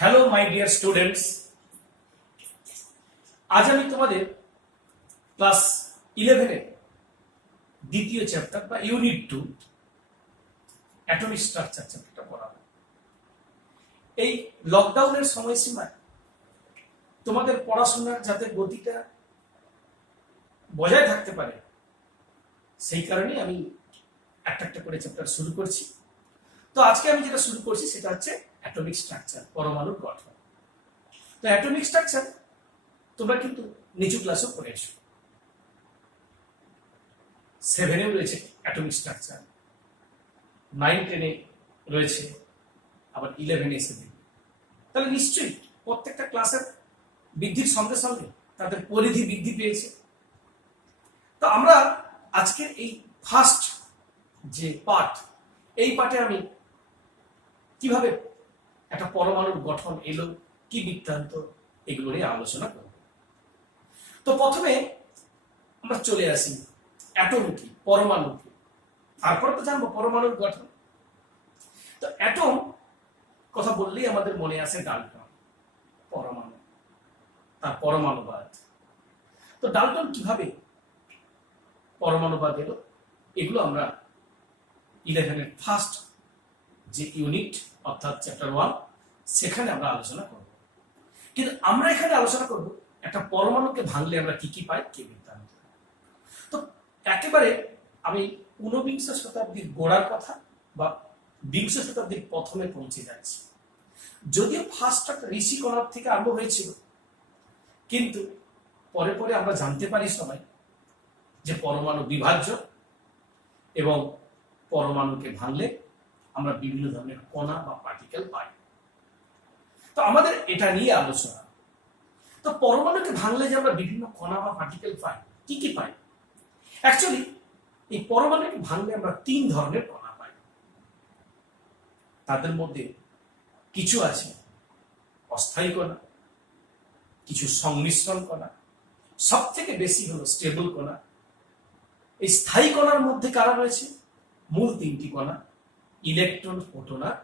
Hello my dear students, আজ আমি তোমাদের ক্লাস 11 এর দ্বিতীয় চ্যাপ্টার বা ইউনিট 2 অ্যাটমিক স্ট্রাকচার চ্যাপ্টারটা পড়াবো। এই লকডাউনের সময়সীমায় তোমাদের পড়াশোনার যাতে গতিটা বজায় থাকতে পারে সেই কারণে আমি একটা করে চ্যাপ্টার শুরু করছি। তো আজকে আমি যেটা শুরু করছি সেটা হচ্ছে অ্যাটমিক স্ট্রাকচার, পরমাণুর গঠন। তো অ্যাটমিক স্ট্রাকচার তোমরা কিন্তু নিচু ক্লাসও পড়েছো, 7 রয়েছে অ্যাটমিক স্ট্রাকচার, 9-10 রয়েছে, আবার 11 এসে দিবে। তাহলে নিশ্চয়ই প্রত্যেকটা ক্লাসের বৃদ্ধির সঙ্গে সঙ্গে তাদের পরিধি বৃদ্ধি পেয়েছে। তো আমরা আজকের এই ফার্স্ট যে পার্ট, এই পার্টে আমি কিভাবে একটা পরমাণুর গঠন এলো, কি বৃত্তান্ত, এগুলো নিয়ে আলোচনা করব। তো প্রথমে আমরা চলে আসি অ্যাটম কি, পরমাণু কি, তারপর তো জানবো পরমাণুর গঠন। তো অ্যাটম কথা বললেই আমাদের মনে আসে ডাল্টন, পরমাণু, তার পরমাণুবাদ। তো ডাল্টন কিভাবে পরমাণুবাদ এলো, এগুলো আমরা 11 এর ফার্স্ট যে ইউনিট অর্থাৎ চ্যাপ্টার 1 সেখানে আমরা আলোচনা করব। কিন্তু আমরা এখানে আলোচনা করব একটা পরমাণুকে ভাঙলে আমরা কি কি পাই, কি বৃত্তান্ত। তো একেবারে আমি 19 শতাব্দীর গোড়ার কথা বা 20 শতাব্দীর প্রথমে পৌঁছে যাচ্ছি। যদিও ফার্স্ট ঋষি কণার থেকে আরম্ভ হয়েছিল, কিন্তু পরে পরে আমরা জানতে পারি সবাই যে পরমাণু বিভাজ্য এবং পরমাণুকে ভাঙলে আমরা বিভিন্ন ধরনের কণা বা পার্টিকেল পাই। তো আমাদের এটা নিয়ে আলোচনা। তো পরমাণুকে ভাঙলে যে আমরা বিভিন্ন কণা বা পার্টিকেল পাই, কি কি পাই? অ্যাকচুয়ালি এই পরমাণুকে ভাঙলে আমরা 3 ধরনের কণা পাই। তাদের মধ্যে কিছু আছে অস্থায়ী কণা, কিছু সংমিশ্রণ কণা, সব থেকে বেশি হলো স্টেবল কণা। এই স্থায়ী কণার মধ্যে কারা রয়েছে? মূল 3টি কণা, ইলেকট্রন, প্রোটন আর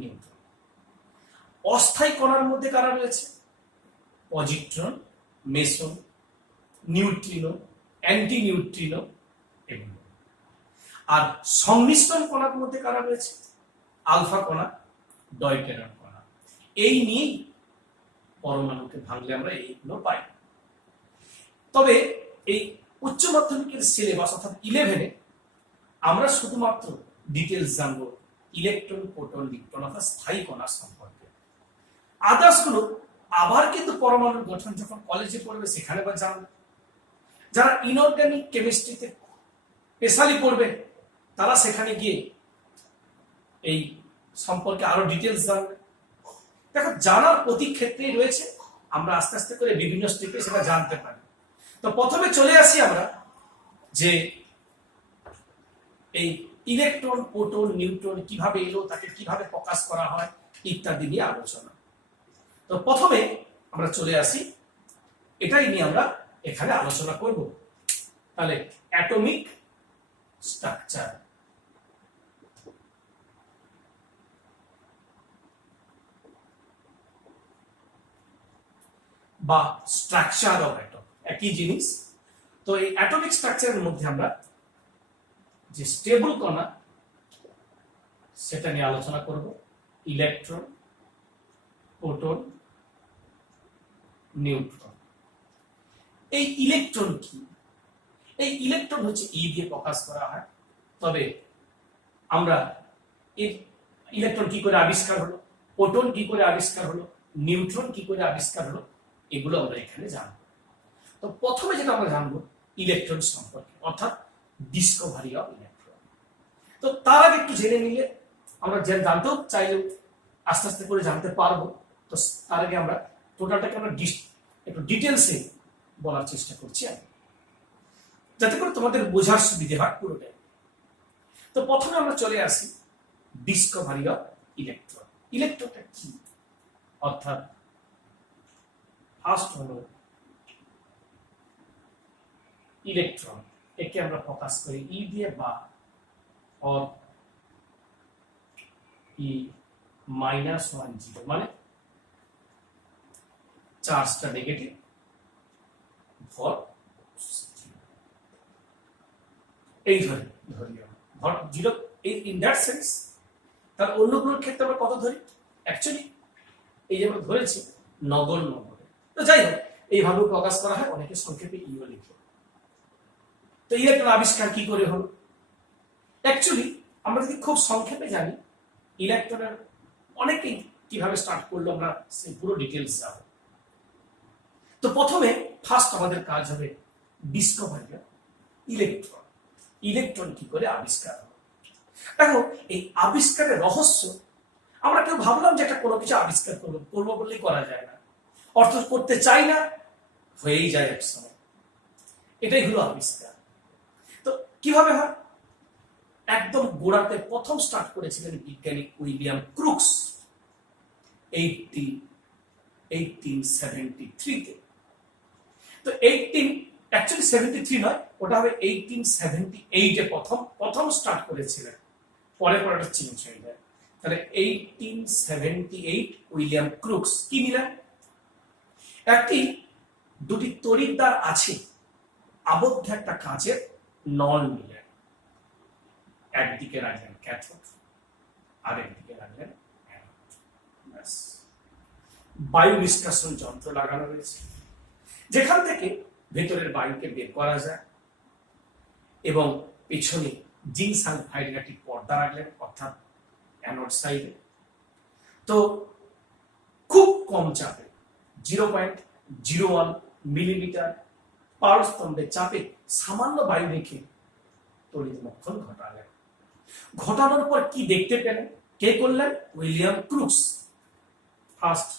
নিউট্রন। অস্থায়ী কণার মধ্যে কারা রয়েছে? Positron, Mason, neutrino, anti neutrino এগুলো। আর সংমিশ্রণ কণার মধ্যে কারা রয়েছে? আলফা কণা, ডয়টেরন কণা। এই নিয়েই পরমাণুকে ভাঙলে আমরা এইগুলো পাই। তবে এই উচ্চ মাধ্যমিকের সিলেবাস অর্থাৎ 11-এ আমরা শুধুমাত্র ডিটেলস জানবো ইলেকট্রন, প্রোটন, নিউট্রন অর্থাৎ স্থায়ী কণা সম্পর্কে। আদার্স গুলো আবার কিন্তু পরমাণুর গঠন যখন কলেজে পড়বে সেখানে বা জানবে। যারা ইনঅর্গানিক কেমিস্ট্রিতে স্পেশালি পড়বে তারা সেখানে গিয়ে এই সম্পর্কে আরো ডিটেলস জানবে। দেখো, জানার প্রতি ক্ষেত্রেই রয়েছে, আমরা আস্তে আস্তে করে বিভিন্ন স্টেপে সেটা জানতে পারি। তো প্রথমে চলে আসি আমরা যে এই ইলেকট্রন, প্রোটন, নিউট্রন কিভাবে এলো, তাকে কিভাবে প্রকাশ করা হয় ইত্যাদি নিয়ে আলোচনা। তো প্রথমে আমরা চলে আসি, এটাই নিয়ে আমরা এখানে আলোচনা করব। তাহলে অ্যাটমিক স্ট্রাকচার বা স্ট্রাকচার অফ অ্যাটম একই জিনিস। তো এই অ্যাটমিক স্ট্রাকচারের মধ্যে আমরা যে স্টেবল কণা সেটা নিয়ে আলোচনা করব, ইলেকট্রন, প্রোটন, নিউট্রন। এই ইলেকট্রন কি? এই ইলেকট্রন হচ্ছে ই দিয়ে প্রকাশ করা হয়। তবে আমরা এই ইলেকট্রন কি করে আবিষ্কার হলো, প্রোটন কি করে আবিষ্কার হলো, নিউট্রন কি করে আবিষ্কার হলো, এগুলো আমরা এখানে জানবো। তো প্রথমে যেটা আমরা জানবো ইলেকট্রন সম্পর্কে অর্থাৎ ডিসকভারি অফ ইলেকট্রন। তো তার আগে একটু জেনে নিলে আমরা জানতেও চাইলেও আস্তে আস্তে করে জানতে পারবো। তো তার আগে আমরা টোটালটাকে আমরা একটু ডিটেলসে বলার চেষ্টা করছি আমি, যাতে করে তোমাদের বোঝার সুবিধে হয় পুরোটাই। তো প্রথমে আমরা চলে আসি ডিসকভারি অফ ইলেকট্রন। ইলেকট্রনটা কি? অর্থাৎ ফার্স্ট হলো ইলেকট্রন, একে আমরা প্রকাশ করি ই দিয়ে বা ই -1 0, মানে চার্জটা নেগেটিভ, ভর এই ধরি ভর জিরো ইন দ্যাট সেন্স। তার অন্যগুলোর ক্ষেত্রে আমরা কত ধরি? অ্যাকচুয়ালি এই যে আমরা ধরেছি নগণ্য বলে। তো যাই হোক, এইভাবে প্রকাশ করা হয়, অনেকে সংক্ষেপে ইও লিখে। তো ইলেকট্রন আবিষ্কার কি করে হলো? অ্যাকচুয়ালি আমরা যদি খুব সংক্ষেপে জানি ইলেকট্রনের অনেকেই কিভাবে স্টার্ট করলো, আমরা সেই পুরো ডিটেলস যাব। তো প্রথমে ফার্স্ট আমাদের কাজ হবে ডিসকভারি ইলেকট্রন। ইলেকট্রন কি করে আবিষ্কার হলো? দেখো, এই আবিষ্কারের রহস্য আমরা কেউ ভাবলাম যে একটা কোনো কিছু আবিষ্কার করবো বললেই করা যায় না, অর্থ করতে চাই না, হয়েই যায় এক সময়। এটাই হলো আবিষ্কার। তো কিভাবে হয়? একদম গোড়াতে প্রথম স্টার্ট করেছিলেন বিজ্ঞানী উইলিয়াম ক্রুকস 1873 তে। তো 1873 নয়, ওটা হবে 1878 এ প্রথম স্টার্ট করেছিলেন। পরে পরে এটা চেঞ্জ হয়ে যায়। তাহলে 1878 উইলিয়াম ক্রুকস কি নিলেন? দুটি তড়িৎদ্বার আছে আবদ্ধ একটা কাঁচের নল নিলেন। একদিকে রাখলেন ক্যাথোড, আর একদিকে রাখলেন অ্যানোড। বায়ু নিষ্কাশন যন্ত্র লাগানো রয়েছে, যেখান থেকে ভেতরের বায়ুকে বের করা যায়, এবং পেছনে জিঙ্ক সালফাইডের একটি পর্দা রাখলেন, অর্থাৎ অ্যানোড সাইডে। তো খুব কম চাপে 0.01 মিলিমিটার পার স্তম্ভের চাপে সামান্য বায়ু রেখে তড়িৎ মোক্ষণ ঘটালেন। ঘটানোর পর কি দেখতে পেলেন? কে করলেন? William crooks. ফার্স্ট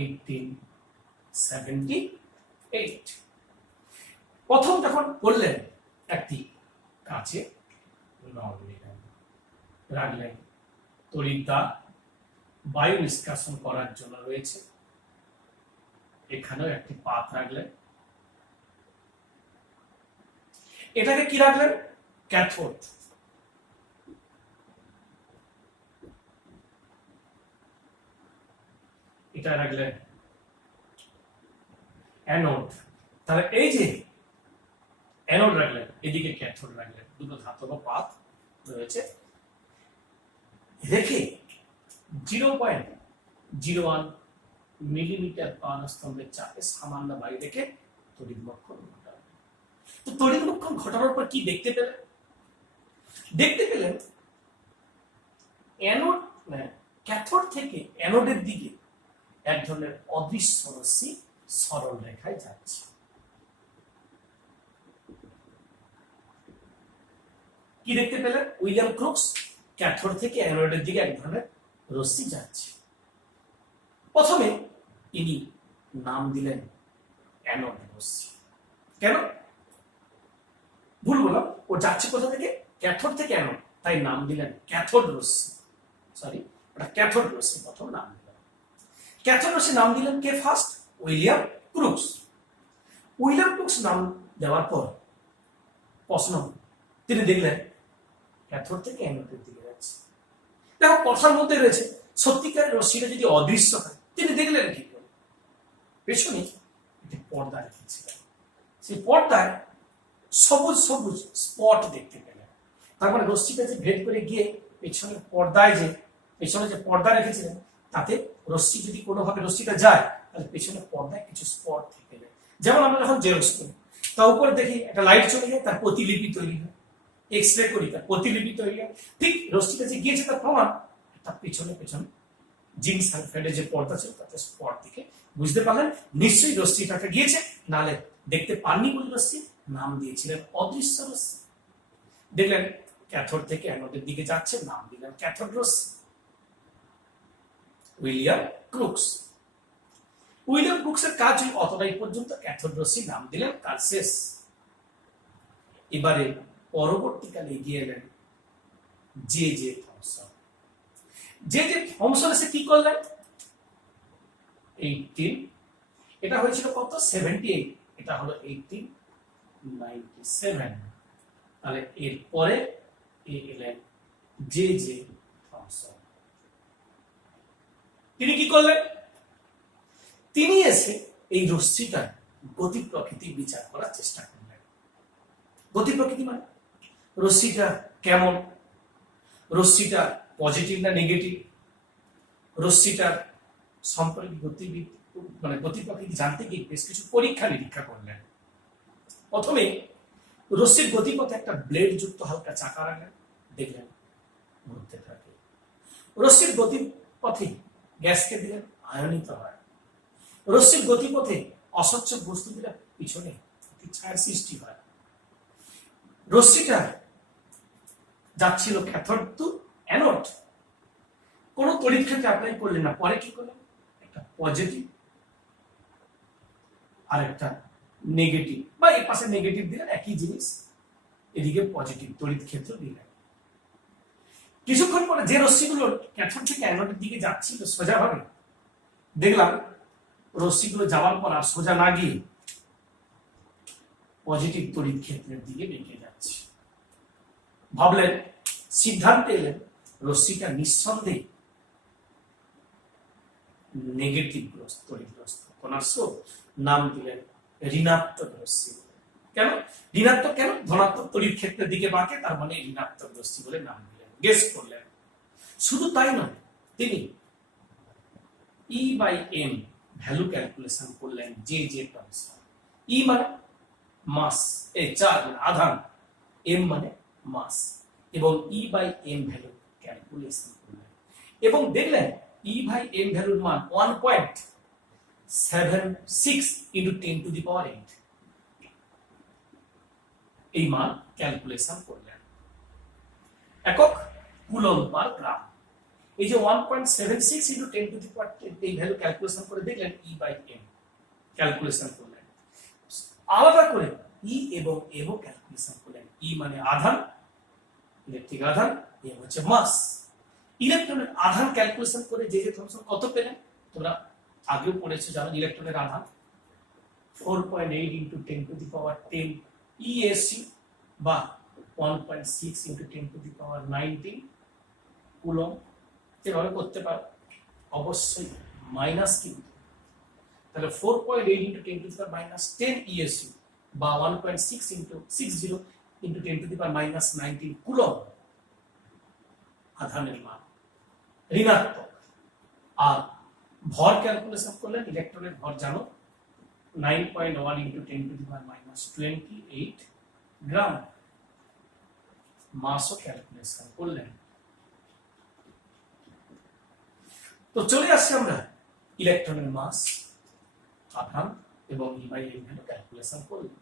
1878 প্রথম যখন করলেন, একটি কাঁচে নল নিলেন, রাখলেন। তড়িৎদ্বার বায়ু নিষ্কাশন করার জন্য রয়েছে, এখানেও একটি পাত রাখলেন। এটাকে কি রাখলেন? ক্যাথোড। এটা রাখলেন অ্যানোড। তাহলে এই যে অ্যানোড রাখলেন, এদিকে ক্যাথোড রাখলেন, দুটো ধাতব পাত রয়েছে, রেখে 0.01 মিলিমিটার পার স্তম্ভের চাপে সামান্য বায়ু রেখে তড়িৎ মোক্ষণ ঘটালেন। তো তড়িৎ মোক্ষণ ঘটানোর পর কি দেখতে পেলেন? দেখতে পেলেন অ্যানোড ক্যাথোড থেকে অ্যানোডের দিকে এক ধরনের অদৃশ্য রশ্মি সরল রেখায় যাচ্ছে। কি দেখতে পেলেন? উইলিয়াম ক্রুকস ক্যাথোড থেকে অ্যানোডের দিকে এক ধরনের রশ্মি যাচ্ছে। প্রথমে ইনি নাম দিলেন অ্যানোড রশ্মি। কেন? ভুল বললাম, ও যাচ্ছে কোথা থেকে? ক্যাথোড থেকে অ্যানোড, তাই নাম দিলেন ক্যাথোড রশ্মি। সরি, ওটা ক্যাথোড রশ্মি প্রথম নাম দিলেন। ক্যাথোড রশ্মি নাম দিলেন কে first? William Crookes. William Crookes নাম দেওয়ার পর প্রশ্ন, তিনি দেখলেন ক্যাথোড থেকে অ্যানোডের দিকে যাচ্ছে। দেখো, কথার মধ্যে রয়েছে সত্যিকারের রশ্মিটা যদি অদৃশ্য হয়, তিনি দেখলেন কি করে? পেছনে একটি পর্দা রেখেছিলেন, সেই পর্দায় সবুজ সবুজ স্পট দেখতে পেলেন। তার মানে রশ্মিটা যে ভেদ করে গিয়ে পেছনের পর্দায় পেছনে যে পর্দা রেখেছিলেন, তাতে রশ্মি যদি কোনোভাবে রশ্মিটা যায়, তাহলে পেছনের পর্দায় কিছু স্পট থেকে যায়। যেমন আমরা যখন জেরক্স করি, তার উপরে দেখি একটা লাইট চলে যায়, তার প্রতিলিপি তৈরি হয়। এক্স রে করি, তার প্রতিলিপি তৈরি হয়। ঠিক রশ্মিটা যে গিয়েছে তার প্রমাণ, তার পেছনে জিঙ্ক সালফাইডের যে পর্দা ছিল তাতে স্পট থেকে বুঝতে পারলেন নিশ্চয়ই রশ্মিটাকে গিয়েছে, নালে দেখতে পাননি বলে রশ্মি নাম দিয়েছিলেন অদৃশ্য রশ্মি। দেখলেন ক্যাথোড থেকে অ্যানোডের দিকে যাচ্ছে, নাম দিলেন ক্যাথোড রশ্মি। William Crookes. উইলিয়াম ক্রুকসের কাজ অতটাই পর্যন্ত, ক্যাথোড রশ্মি নাম দিলেন, কাজ শেষ। এবারে পরবর্তীকালে এগিয়ে এলেন J J Thomson. J J Thomson এসে কি করলেন? 18, এটা হয়েছিল কত? 78, এটা হলো 1897। তাহলে এরপরে এলেন জে জে থমসন। তিনি কি করলেন? তিনি এসে এই রশ্মিটার গতি প্রকৃতি বিচার করার চেষ্টা করলেন। গতি প্রকৃতি মানে রশ্মিটা কেমন, রশ্মিটা পজিটিভ না নেগেটিভ, রশ্মিটার সম্পর্কে গতি প্রকৃতি জানতে গিয়ে বেশ কিছু পরীক্ষা নিরীক্ষা করলেন। প্রথমে রশ্মির গতিপথে একটা ব্লেড যুক্ত হালকা চাকা রাখলেন, দেখলেন ঘুরতে থাকে। রশ্মির গতিপথে গ্যাসকে দিলেন, আয়নিত হয়। রশ্মির গতিপথে অস্বচ্ছ বস্তু দিলে পিছনে ছায়ার সৃষ্টি হয়। রশ্মিটা যাচ্ছিল ক্যাথোড টু অ্যানোড, কোন তড়িৎ ক্ষেত্রে অ্যাপ্লাই করলেন না। পরে কি করলেন, একটা পজিটিভ আর একটা নেগেটিভ, বা এর পাশে নেগেটিভ দিলেন, একই জিনিস, এদিকে পজিটিভ তড়িৎ ক্ষেত্র দিলেন। কিছুক্ষণ পরে যে রশ্মিগুলো ক্যাথোড থেকে অ্যানোডের দিকে যাচ্ছিল সোজাভাবে, দেখলাম রশ্মিগুলো যাওয়ার পর আর সোজা না গিয়ে পজিটিভ তড়িৎ ক্ষেত্রের দিকে বেঁকে যাচ্ছে। ভাবলেন, সিদ্ধান্তে এলেন রশ্মিটা নিঃসন্দেহে নেগেটিভ তড়িৎগ্রস্ত কণার স্রোত, নাম দিলেন ঋণাত্মক রশ্মি। কেন ঋণাত্মক, কেন ধনাত্মক তড়িৎ ক্ষেত্রের দিকে বাঁকে, তার মানে ঋণাত্মক রশ্মি বলে নাম দিলেন, গেস করলেন। শুধু তাই নয়, তিনি E/m ভ্যালু ক্যালকুলেশন করলেন, যে টার্মস। ই মানে মাস, চার্জ মানে আধান, এম মানে মাস, এবং E/m ভ্যালু ক্যালকুলেশন করলেন এবং দেখলেন E/m ভ্যালুর মান 1.76 × 10⁸। এই মান ক্যালকুলেশন করলেন। একক কুলম্ব পার গ্রাম। এই যে 1.76 × 10⁸, এই ভ্যালু ক্যালকুলেশন করে দেখলেন E/m ক্যালকুলেশন করলেন। আলাদা করে ই এবং এম ও ক্যালকুলেশন করলেন। ই মানে আধান, ইলেকট্রিক আধান, এম হচ্ছে মাস। ইলেকট্রনের আধান ক্যালকুলেশন করে যে থমসন কত পেলেন, তোমরা আগেও পড়েছো, জানো ইলেকট্রনের আধান 4.8 × 10⁻10 ESC বা 1.6 × 10⁻19 কুলম্ব। এভাবে করতে পারো, অবশ্যই মাইনাস, কিন্তু তাহলে 4.8 × 10⁻10 ESC বা 1.6 × 60 × 10⁻19 কুলম্ব আধানের মান, ঋণাত্মক। আর ভর ক্যালকুলেশন করলেন, ইলেকট্রনের ভর জানো 9.1 × 10⁻28 গ্রাম। মাসও ক্যালকুলেশন করলেন। তো চলে আসছি আমরা ইলেকট্রনের মাস, আধান এবং E/m ভ্যালু ক্যালকুলেশন করলেন।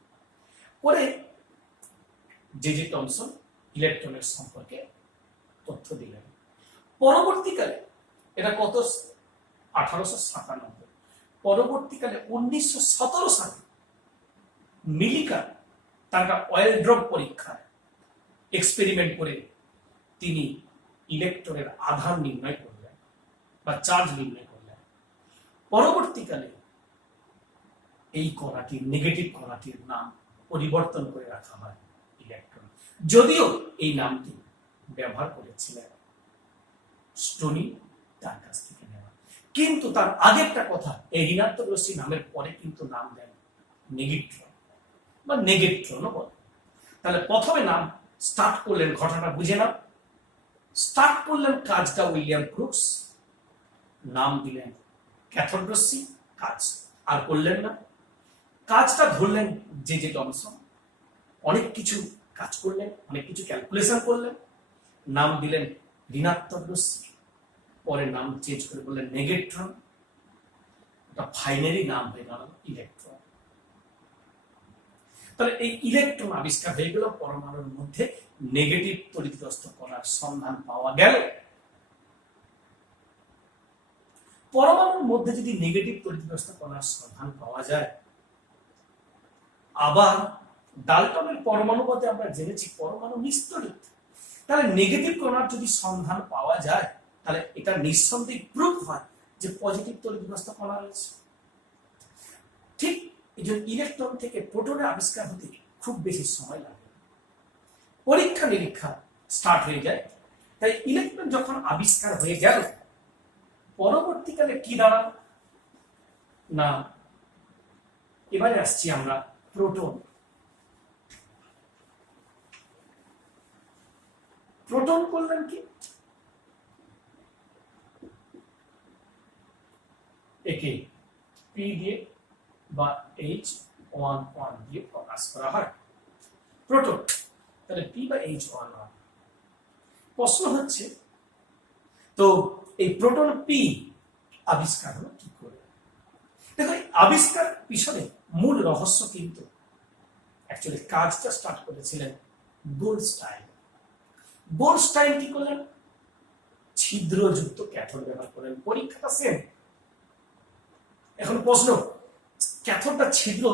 করে যে টমসন ইলেকট্রনের সম্পর্কে তথ্য দিলেন। পরবর্তীকালে এটা কত, 1897, পরবর্তীকালে 1917 সালে মিলিকার তার অয়েল ড্রপ পরীক্ষায় এক্সপেরিমেন্ট করে তিনি ইলেকট্রনের আধান নির্ণয় করলেন বা চার্জ নির্ণয় করলেন। পরবর্তীকালে এই কণাটির, নেগেটিভ কণাটির নাম পরিবর্তন করে রাখা হয় ইলেকট্রন, যদিও এই নামটি ব্যবহার করেছিলেন স্টোনি, তার কাছ থেকে নেওয়া। কিন্তু তার আগেরটা কথা, এই ঋণাত্মক রশ্মি নামের পরে কিন্তু নাম দেন নেগেট্রন বা নেগেট্রনও বলে। তাহলে প্রথমে নাম স্টার্ট করলেন, ঘটনাটা বুঝে নাও। স্টার্ট করলেন কাজটা উইলিয়াম ক্রুক্স, নাম দিলেন ক্যাথোড রশ্মি, কাজ আর করলেন না। কাজটা ধরলেন যে টমসন, অনেক কিছু কাজ করলেন, অনেক কিছু ক্যালকুলেশন করলেন, নাম দিলেন ঋণাত্মক রশ্মি, পরে নাম চেঞ্জ করে বললেন নেগেট্রন। এটা ফাইনালি নাম হয়ে গেল ইলেকট্রন। তাহলে এই ইলেকট্রন আবিষ্কার হয়ে গেল, পরমাণুর মধ্যে নেগেটিভ তড়িৎগ্রস্ত কণার সন্ধান পাওয়া গেল। পরমাণুর মধ্যে যদি নেগেটিভ তড়িৎগ্রস্ত কণার সন্ধান পাওয়া যায়, আবার ডাল্টনের পরমাণু পথে আমরা জেনেছি পরমাণু নিস্তড়িত, তাহলে নেগেটিভ কণার যদি সন্ধান পাওয়া যায়, তাহলে এটা নিঃসন্দেহে প্রুফ হয় যে পজিটিভ তড়িৎগ্রস্ত কণা রয়েছে। ঠিক এই জন্য ইলেকট্রন থেকে প্রোটনের আবিষ্কার হতে খুব বেশি সময় লাগে, পরীক্ষা নিরীক্ষা স্টার্ট হয়ে যায়। তাই ইলেকট্রন যখন আবিষ্কার হয়ে গেল, পরবর্তীকালে কি দাঁড়ালো, না, এবারে আসছি আমরা প্রোটন। প্রোটন করলেন কি, একে পি দিয়ে বা H11 দিয়ে প্রকাশ করা হয় প্রোটন। তাহলে পি বা H11। প্রশ্ন হচ্ছে, তো এই প্রোটন পি আবিষ্কার হলো কি করে? দেখো, আবিষ্কার পিছনে মূল রহস্য কিন্তু অ্যাকচুয়ালি কাজটা স্টার্ট করেছিলেন গোল্ডস্টাইন। গোল্ডস্টাইন কি করলেন? ছিদ্রযুক্ত ক্যাথোড ব্যবহার করেন। পরীক্ষাটা সেম। এখন প্রশ্ন, ক্যাথোডটা ছিদ্র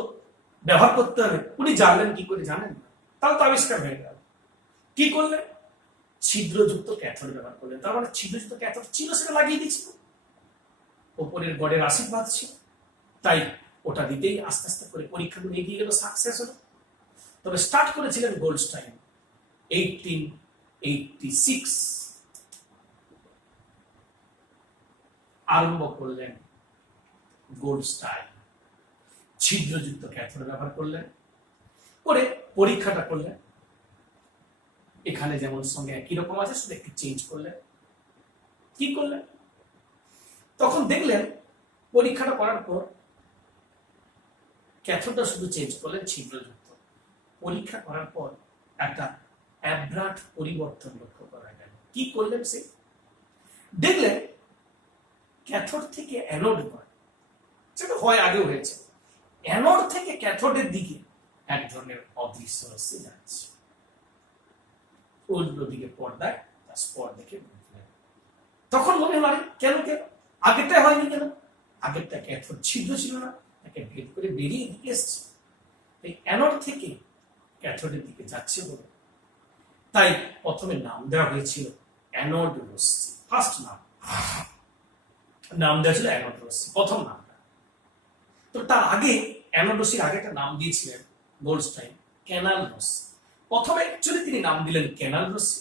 ব্যবহার করতে হবে, উনি জানলেন কি করে? জানেন না, তাহলে তো আবিষ্কার হয়ে গেল। কি করলেন? ছিদ্রযুক্ত ক্যাথোড ব্যবহার করলেন। তার মানে ছিদ্রযুক্ত ক্যাথোড ছিল, সেটা লাগিয়ে দিয়েছিল। ওপরের গডের আশীর্বাদ ছিল, তাই ওটা দিতেই আস্তে আস্তে করে পরীক্ষাগুলো এগিয়ে গেল, সাকসেস হলো। তবে স্টার্ট করেছিলেন গোল্ডস্টাইন 1886। আরম্ভ করলেন গোল্ডস্টাইন, ছিদ্রযুক্ত ক্যাথোড ব্যবহার করলেন, করে পরীক্ষাটা করলেন। এখানে যেমন সঙ্গে একই রকম আছে, শুধু একটু চেঞ্জ করলেন। কি করলেন? তখন দেখলেন পরীক্ষাটা করার পর ক্যাথোডটা শুধু চেঞ্জ করলেন ছিদ্রযুক্ত। পরীক্ষা করার পর একটা অ্যাব্রাট পরিবর্তন লক্ষ্য করা গেল। কি করলেন? সে দেখলেন ক্যাথোড থেকে অ্যানোড হয়, সেটা হয় আগেও হয়েছে। অ্যানোড থেকে ক্যাথোডের দিকে এক ধরনের অদৃশ্য রশ্মি যাচ্ছে। অন্যদিকে পর্দায় তার স্পট দেখে বুঝলেন। তখন মনে হয় কেন কেন আগেরটা হয়নি কেন? আগেরটা ক্যাথোড ছিদ্র ছিল না, তাকে ভেদ করে বেরিয়ে দিকে এসছে। এই অ্যানোড থেকে ক্যাথোডের দিকে যাচ্ছে বলে তাই প্রথমে নাম দেওয়া হয়েছিল অ্যানোড রশ্মি। ফার্স্ট নাম দেওয়া ছিল অ্যানোড রশ্মি, প্রথম নামটা। তো তার আগে অ্যানোড রশ্মির আগে একটা নাম দিয়েছিলেন গোল্ডস্টাইন ক্যানাল রশ্মি। প্রথমে অ্যাকচুয়ালি তিনি নাম দিলেন ক্যানাল রশ্মি,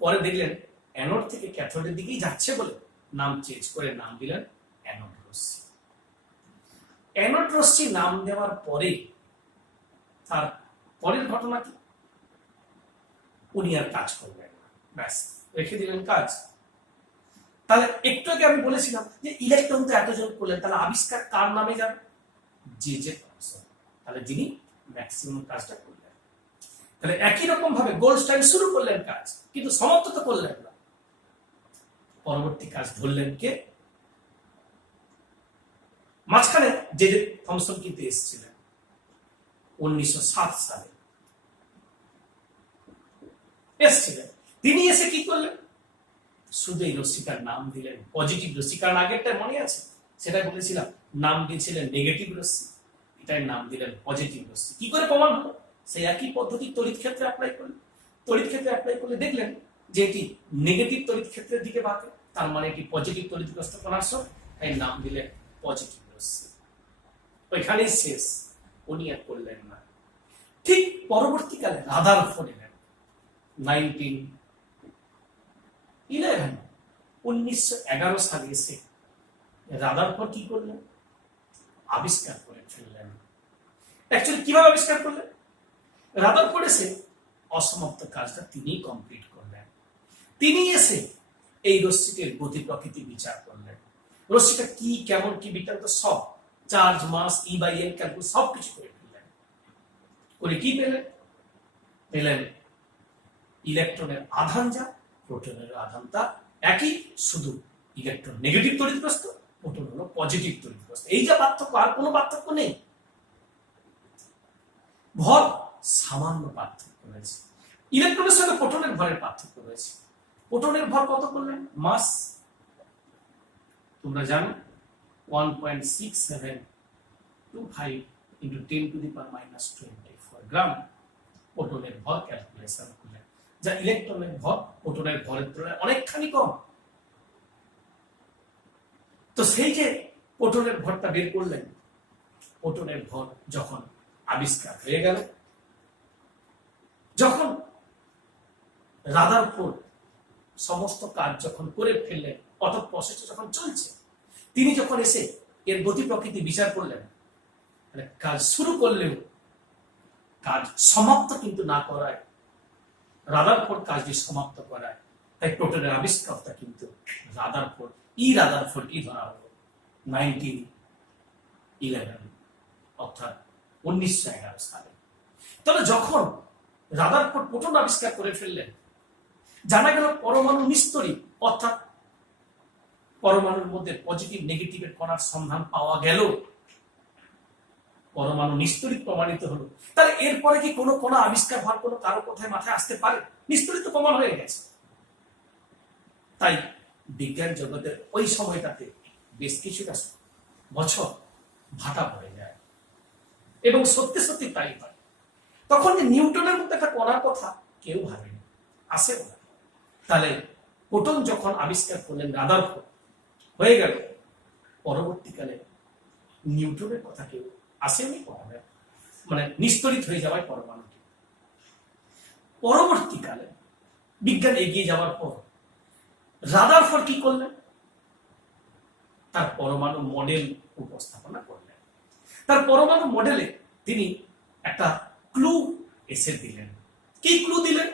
পরে দেখলেন অ্যানোড থেকে ক্যাথোডের দিকেই যাচ্ছে বলে নাম চেঞ্জ করে নাম দিলেন অ্যানোড রশ্মি। অ্যানোড রশ্মি নাম দেওয়ার পরে তার পরের ঘটনা কি? উনি আর কাজ করবেন না, ব্যাস রেখে দিলেন কাজ। তাহলে একটু আগে আমি বলেছিলাম যে ইলেকট্রন তো এতজন করলেন, তাহলে আবিষ্কার কার নামে যাবে? J Thomson. তাহলে যিনি ম্যাক্সিমাম কাজটা করলেন। তাহলে একই রকম ভাবে গোল্ডস্টাইন শুরু করলেন কাজ, কিন্তু সমাপ্ত তো করলেন না। পরবর্তী কাজ ধরলেন কে? মাঝখানে জে থমসন কিন্তু এসেছিলেন 1907 সালে এসেছিলেন। তিনি এসে কি করলেন? শুধু এই রশ্মিকার নাম দিলেন পজিটিভ রশ্মি। কারণ আগেরটা মনে আছে, সেটা বলেছিলাম নাম দিয়েছিলেন নেগেটিভ রশ্মি, এটার নাম দিলেন পজিটিভ রশ্মি। কি করে প্রমাণ হলো? সেই একই পদ্ধতি তড়িৎ ক্ষেত্রে অ্যাপ্লাই করলেন। তড়িৎ ক্ষেত্রে অ্যাপ্লাই করলে দেখলেন যে এটি নেগেটিভ তড়িৎ ক্ষেত্রের দিকে বাঁকে, তার মানে এটি পজিটিভ তড়িৎগ্রস্ত পদার্থ, তাই নাম দিলেন পজিটিভ রশ্মি। ওইখানেই শেষ, উনি আর করলেন না। ঠিক পরবর্তীকালে রাদারফোর্ড এলেন 1911 সালে এসে রাদারফোর্ড কি করলেন? আবিষ্কার করে ফেললেন। অ্যাকচুয়ালি কিভাবে আবিষ্কার করলেন? রাদারফোর্ড এসে অসমাপ্ত কাজটা তিনিই কমপ্লিট করলেন। তিনি এসে এই রশ্মিটির গতি প্রকৃতি বিচার করলেন। রশ্মিটা কি, কেমন, কি বিজ্ঞান সব, charge, mass, E by N calculus সবকিছু করে ফেললেন। করে কি পেলেন? পেলেন ইলেকট্রনের আধান যা, প্রোটনের আধান তা একই, শুধু ইলেকট্রন নেগেটিভ তড়িৎগ্রস্ত, প্রোটন হলো পজিটিভ তড়িৎগ্রস্ত। এই যে পার্থক্য, আর কোনো পার্থক্য নেই। ভর সামান্য পার্থক্য রয়েছে, ইলেকট্রনের সঙ্গে প্রোটনের ভরের পার্থক্য রয়েছে। প্রোটনের ভর কত করলেন? মাস তোমরা জানো 1.6725 into 10⁻⁻24 গ্রাম প্রোটনের ভর ক্যালকুলেশন করলেন, যা ইলেকট্রনের ভর প্রোটনের ভরের তুলনায় অনেকখানি কম। তো সেই যে প্রোটনের ভরটা বের করলেন, প্রোটনের ভর যখন আবিষ্কার হয়ে গেল, যখন রাদারফোর্ড সমস্ত কাজ যখন করে ফেললেন, অত প্রসেস যখন চলছে, তিনি যখন এসে এর গতি প্রকৃতি বিচার করলেন, মানে কাজ শুরু করলেও কাজ সমাপ্ত কিন্তু না করায় রাদারফোর্ড কাজটি সমাপ্ত করায়। তাই প্রোটনের আবিষ্কারটা কিন্তু রাদারফোর্ড, রাদারফোর্ডই ধরা হলো 1911 অর্থাৎ 1911 সালে। তবে যখন রাদারফোর্ড প্রোটন আবিষ্কার করে ফেললেন, জানা গেল পরমাণু নিস্তরীয়, অর্থাৎ পরমাণুর মধ্যে পজিটিভ নেগেটিভের কণার সন্ধান পাওয়া গেল, পরমাণু নিস্তরিত প্রমাণিত হলো। তাহলে এরপরে কি কোনো কণা আবিষ্কার হওয়ার কোনো কারো কোথায় মাথায় আসতে পারে? নিস্তরিত প্রমাণ হয়ে গেছে। তাই বিজ্ঞান জগতের ওই সময়টাতে বেশ কিছুটা বছর ভাটা পড়ে যায়, এবং সত্যি সত্যি তাই হয়। তখন যে নিউটনের মধ্যে একটা কণার কথা কেউ ভাবেনি, আসে না। তাহলে প্রোটন যখন আবিষ্কার করলেন রাদারফোর্ড, হয়ে গেল, পরবর্তীকালে নিউটনের কথা কেউ আসেনি, মানে নিস্তরিত হয়ে যাওয়ায় পরমাণুটি। পরবর্তীকালে বিজ্ঞান এগিয়ে যাওয়ার পর রাদারফোর্ড কি করলেন? তার পরমাণু মডেল উপস্থাপনা করলেন। তার পরমাণু মডেলে তিনি একটা ক্লু এসে দিলেন। কি ক্লু দিলেন?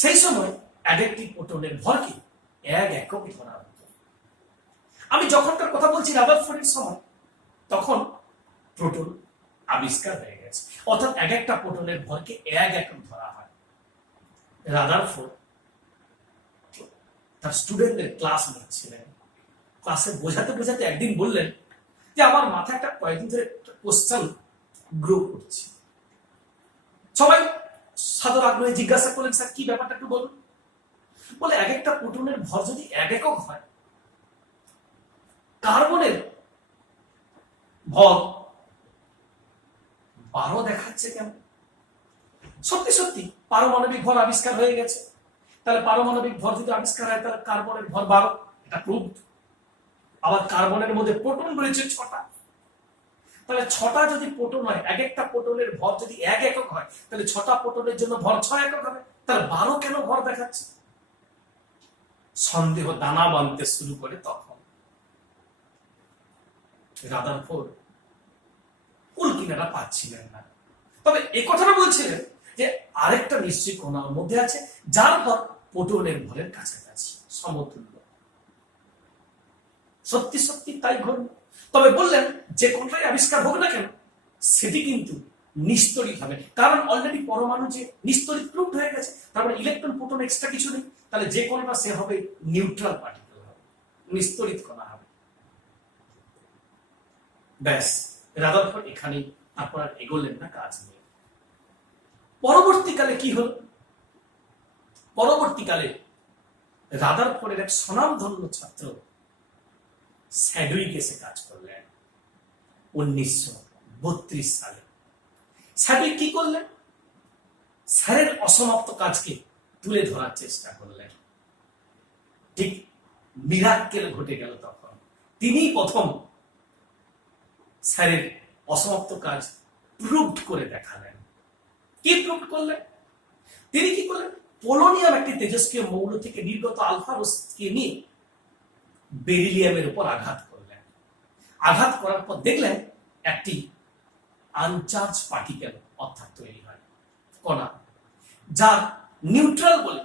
সেই সময় এক একটি প্রোটনের ভরকে এক একক ধরা হতো। আমি যখনকার কথা বলছি রাদারফোর্ডের সময়, তখন প্রোটন আবিষ্কার হয়ে গেছে, অর্থাৎ এক একটা প্রোটনের ভরকে এক একক ধরা হয়। রাদারফোর্ড তার স্টুডেন্টদের ক্লাস নিচ্ছিলেন। ক্লাসে বোঝাতে বোঝাতে একদিন বললেন যে আমার মাথায় একটা কয়েকদিন ধরে কোশ্চেন গ্রো করছে। সবাই সাদর আগ্রহে জিজ্ঞাসা করলেন, স্যার কি ব্যাপারটা একটু বলুন। বলে এক একটা প্রোটনের ভর যদি এক একক হয়, কার্বনের ভর 12 দেখাচ্ছে কেন? সত্যি সত্যি পারমাণবিক ভর আবিষ্কার হয়ে গেছে। তাহলে পারমাণবিক ভর যদি আবিষ্কার হয়, তাহলে কার্বনের ভর 12, এটা প্রুভড। আবার কার্বনের মধ্যে প্রোটন রয়েছে 6টা। তাহলে 6টা যদি প্রোটন হয়, এক একটা প্রোটনের ভর যদি এক একক হয়, তাহলে 6টা প্রোটনের জন্য ভর 6 একক হবে। তাহলে 12 কেন ভর দেখাচ্ছে? সন্দেহ দানা বাঁধতে শুরু করে। তখন রাদারফোর্ড কুল কিনারা পাচ্ছিলেন না। তবে এই কথাটা বলছিলেন যে আরেকটা নিশ্চয়ই কণার মধ্যে আছে যার ভর প্রোটনের ভরের কাছাকাছি, সমতুল্য। সত্যি সত্যি তাই ঘটল। তবে বললেন যে কোনটাই আবিষ্কার হোক না কেন, সেটি কিন্তু নিস্তরিত হবে, কারণ অলরেডি পরমাণু যে নিস্তরিত প্রুভড হয়ে গেছে। তারপরে ইলেকট্রন প্রোটন এক্সট্রা কিছু নেই। তাহলে যে কোনটা সে হবে নিউট্রাল পার্টিকেল হবে, নিস্তরিত কণা হবে। ব্যাস, রাদারফোর্ড এখানেই তারপর আর এগোলেন না কাজ নিয়ে। পরবর্তীকালে কি হল? পরবর্তীকালে রাদারফোর্ডের এক স্বনামধন্য ছাত্র স্যাডউইক এসে কাজ করলেন 1932 সালে। স্যাডউইক কি করলেন? স্যারের অসমাপ্ত কাজকে তুলে ধরার চেষ্টা করলেন। ঠিক মিরাক্কেল ঘটে গেল তখন। তিনি প্রথম স্যারের অসমাপ্ত কাজ প্রুভড করে দেখালেন। কি প্রুভড করলেন? তিনি কি করলেন? পোলোনিয়াম একটি তেজস্ক্রিয় মৌল থেকে নির্গত আলফা রশ্মিকে নিয়ে বেরিলিয়ামের উপর আঘাত করলেন। আঘাত করার পর দেখলেন একটি আনচার্জ পার্টিকেল অর্থাৎ তৈরি হয়, কণা, যার নিউট্রাল বলে,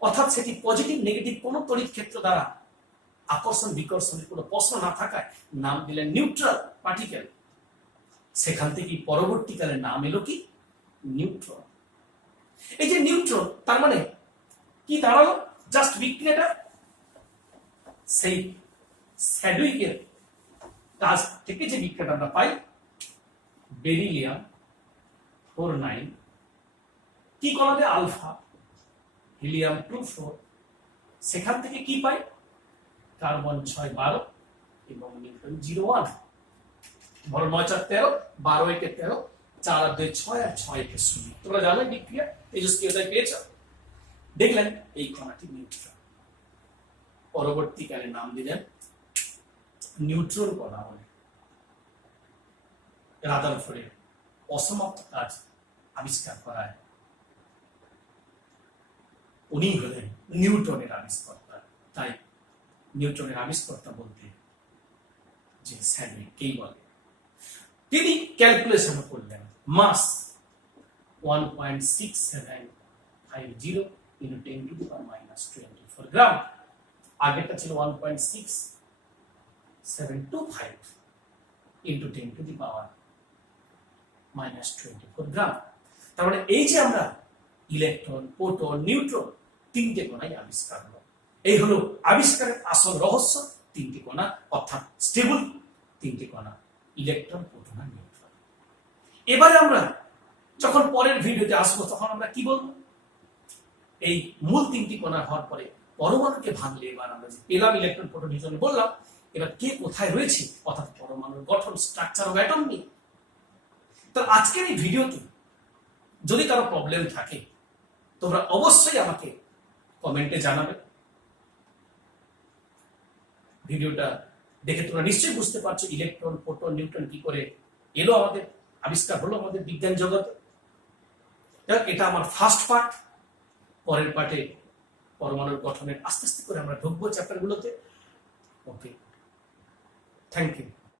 অর্থাৎ সেটি পজিটিভ নেগেটিভ কোনো তড়িৎ ক্ষেত্র দ্বারা আকর্ষণ বিকর্ষণের কোনো প্রশ্ন না থাকায় নাম দিলেন নিউট্রাল পার্টিকেল। সেখান থেকে পরবর্তীকালে নাম এলো কি? নিউট্রন। এই যে নিউট্রন, তার মানে কি দাঁড়ালো? জাস্ট বিক্রিয়াটা সেই স্যাডউইকের কাজ থেকে যে বিক্রিয়াটা আমরা পাই, বেরিলিয়াম 49 কি কণাতে আলফা, হিলিয়াম 24, সেখান থেকে কি পাই? কার্বন 6 12 এবং নিউট্রন 01। বড় 9 4 13, 12 1 13, 4 আর 2 6 আর 6 1 0। তোমরা জানো বিক্রিয়া তেজস্ক্রিয়তায় পেয়েছ। দেখলেন এই কণাটি নিউট্রন। পরবর্তীকালে নাম দিলেন নিউট্রন কণা বলে। রাদারফোর্ডের অসমাপ্ত কাজ আবিষ্কার করায় উনি হলেন নিউটনের আবিষ্কর্তা। তাই নিউটনের আবিষ্কর্তা বলতে যে স্যান্ডউইচকেই বলে। তিনি ক্যালকুলেশন করলেন মাস 1.6750 into 10 to the power minus 24 গ্রাম। আগেরটা ছিল 1.6725 into 10 to the power minus 24 গ্রাম। তার মানে এই যে আমরা ইলেকট্রন, প্রোটন, নিউট্রন তিনটে কণাই আবিষ্কার হলো। এই হলো আবিষ্কারের আসল রহস্য। তিনটি কণা অর্থাৎ স্টেবল তিনটি কণা, ইলেকট্রন, প্রোটন আর নিউট্রন। এবারে আমরা যখন পরের ভিডিওতে আসবো তখন আমরা কি বলবো, এই মূল তিনটি কণা হওয়ার পরে পরমাণুকে ভাঙলে এবার আমরা যে পেলাম ইলেকট্রন, প্রোটন, নিউট্রন বললাম, এবার কে কোথায় রয়েছে অর্থাৎ পরমাণুর গঠন, স্ট্রাকচার অফ অ্যাটম নিয়ে। তো আজকের এই ভিডিওতে যদি কারো প্রবলেম থাকে তোমরা অবশ্যই আমাকে কমেন্টে জানাবে। ভিডিওটা দেখে তোমরা নিশ্চয়ই বুঝতে পারছো ইলেকট্রন, প্রোটন, নিউট্রন কি করে এলো, আমাদের আবিষ্কার হলো আমাদের বিজ্ঞান জগতে। এটা আমার ফার্স্ট পার্ট। পরের পার্টে পরমাণুর গঠনের আস্তে আস্তে করে আমরা ঢুকবো চ্যাপ্টারগুলোতে। ওকে, থ্যাংক ইউ।